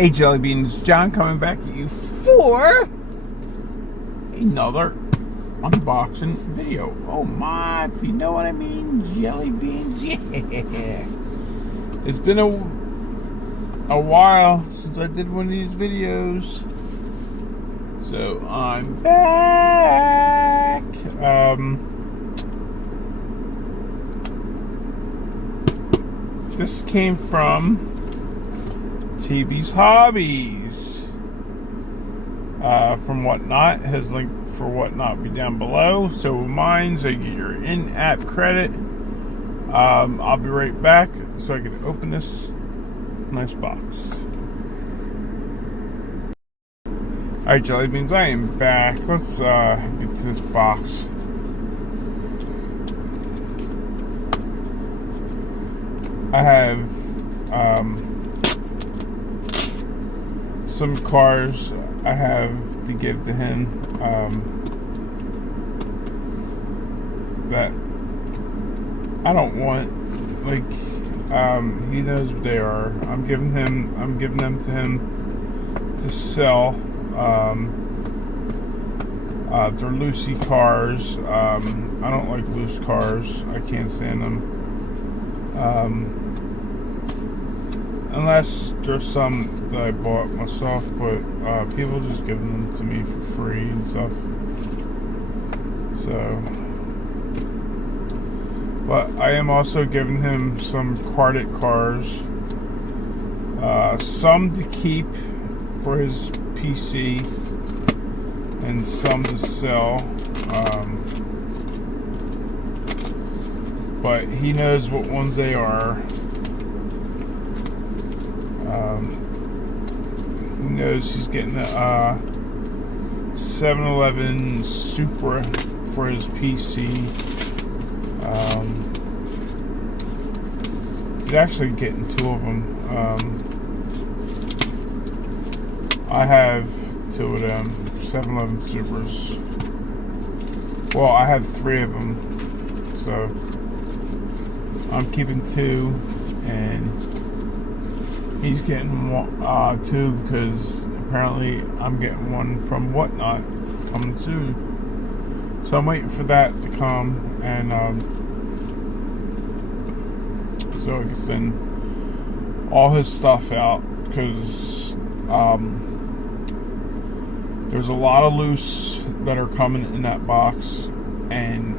Hey Jelly Beans, John coming back at you for another unboxing video. Oh my, if you know what I mean, Jelly Beans, yeah. It's been a while since I did one of these videos, so I'm back. This came from TB's Hobbies from Whatnot. His link for Whatnot will be down below. So will mine, so you get your in-app credit. I'll be right back so I can open this nice box. Alright, Jelly Beans, I am back. Let's get to this box. I have some cars I have to give to him that I don't want. Like, he knows what they are. I'm giving them to him to sell. They're loosey cars. I don't like loose cars. I can't stand them. Unless there's some that I bought myself, but people just give them to me for free and stuff. So, but I am also giving him some carded cars, some to keep for his PC and some to sell. But he knows what ones they are. He knows he's getting a 711 Supra for his PC. He's actually getting two of them. I have two of them, 711 Supras. Well, I have three of them, so I'm keeping two, and he's getting one, two, because apparently I'm getting one from Whatnot coming soon. So I'm waiting for that to come, and so I can send all his stuff out, because there's a lot of loose that are coming in that box, and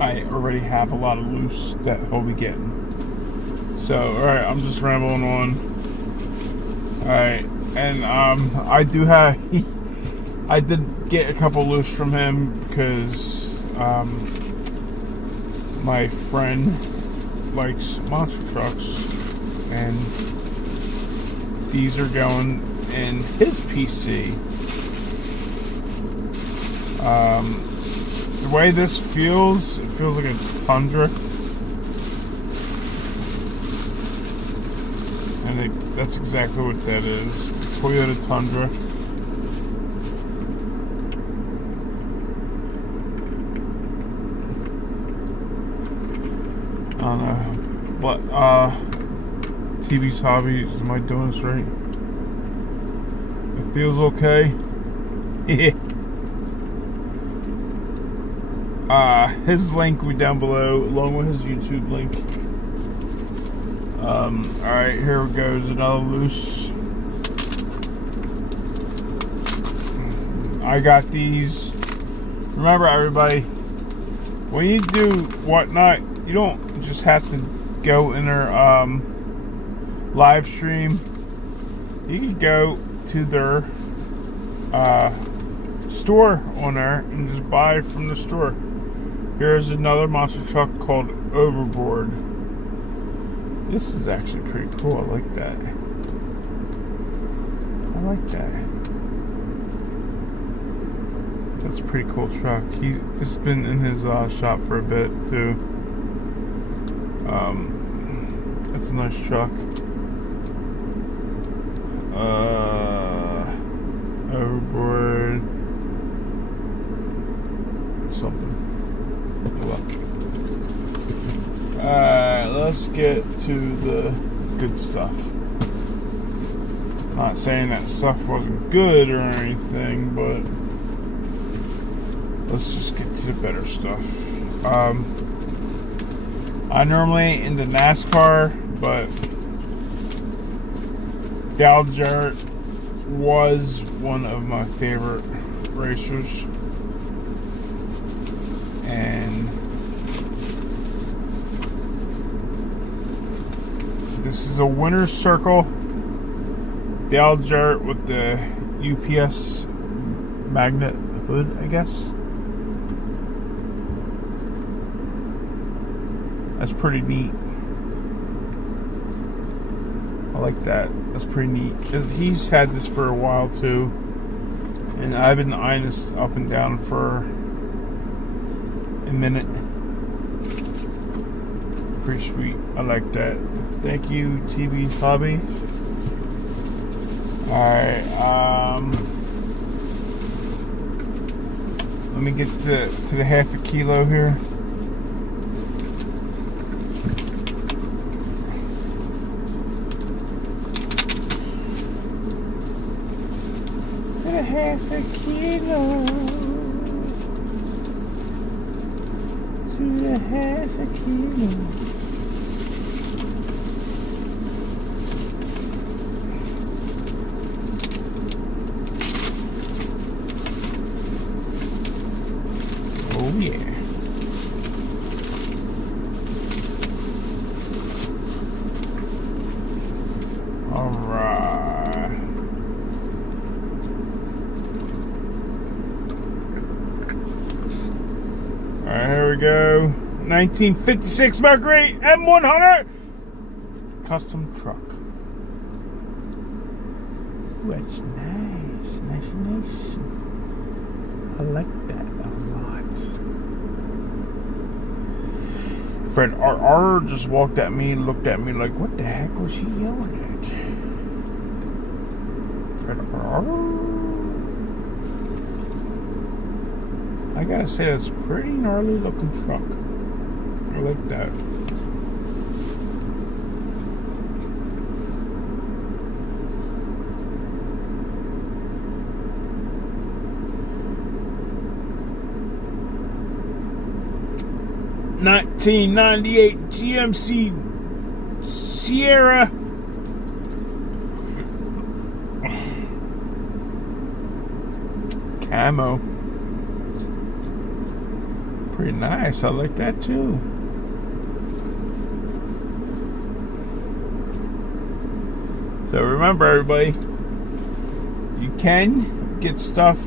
I already have a lot of loose that he'll be getting. So, alright, I'm just rambling on. Alright, and I did get a couple loose from him, because my friend likes monster trucks, and these are going in his PC. The way this feels, it feels like a Tundra. And that's exactly what that is. Toyota Tundra. I don't know. But, TB's Hobbies, am I doing this right? It feels okay. Yeah. His link will be down below, along with his YouTube link. Alright, here goes another loose. I got these. Remember, everybody, when you do Whatnot, you don't just have to go in their live stream. You can go to their store on there and just buy from the store. Here's another monster truck called Overboard. This is actually pretty cool. I like that. I like that. That's a pretty cool truck. This has been in his shop for a bit too. That's a nice truck. Overboard. Something. Alright, let's get to the good stuff. Not saying that stuff wasn't good or anything, but let's just get to the better stuff. I normally into NASCAR, but Dale Jarrett was one of my favorite racers, and this is a winner's circle. Dale Jarrett with the UPS magnet hood, I guess. That's pretty neat. I like that. That's pretty neat. He's had this for a while too, and I've been eyeing this up and down for a minute. Pretty sweet. I like that. Thank you, TV Hobby. Alright, let me get to the half a kilo here. To the half a kilo. To the half a kilo. Oh yeah. Alright. Alright, here we go. 1956 Mercury M100 custom truck. Ooh, that's nice. Nice. I like that a lot. Fred RR just walked at me and looked at me like, what the heck was he yelling at? Fred RR? I gotta say, that's a pretty gnarly looking truck. I like that. '98 GMC Sierra. Camo. Pretty nice. I like that too. So remember, everybody, you can get stuff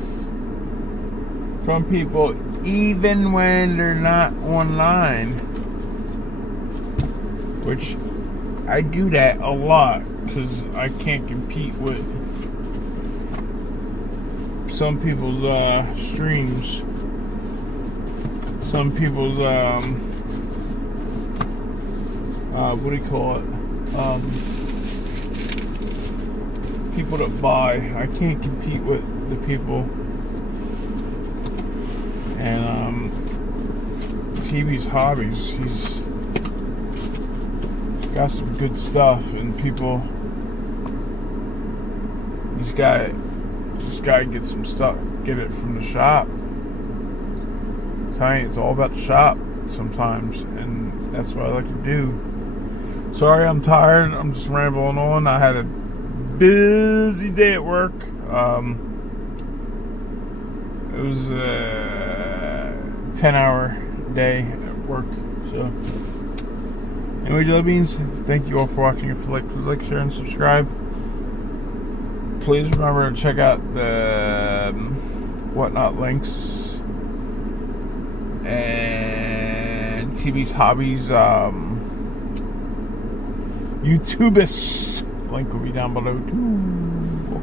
from people even when they're not online, which I do that a lot because I can't compete with some people's streams, some people's what do you call it, people that buy. I can't compete with the people. And TV's Hobbies, he's got some good stuff, and people, just gotta get some stuff, get it from the shop. It's all about the shop sometimes, and that's what I like to do. Sorry, I'm tired. I'm just rambling on. I had a busy day at work. It was a 10-hour day at work. So, anyway, jelly beans, thank you all for watching. If you like, please like, share, and subscribe. Please remember to check out the whatnot links and TV's Hobbies YouTube's link will be down below too.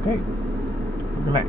Okay. Good night.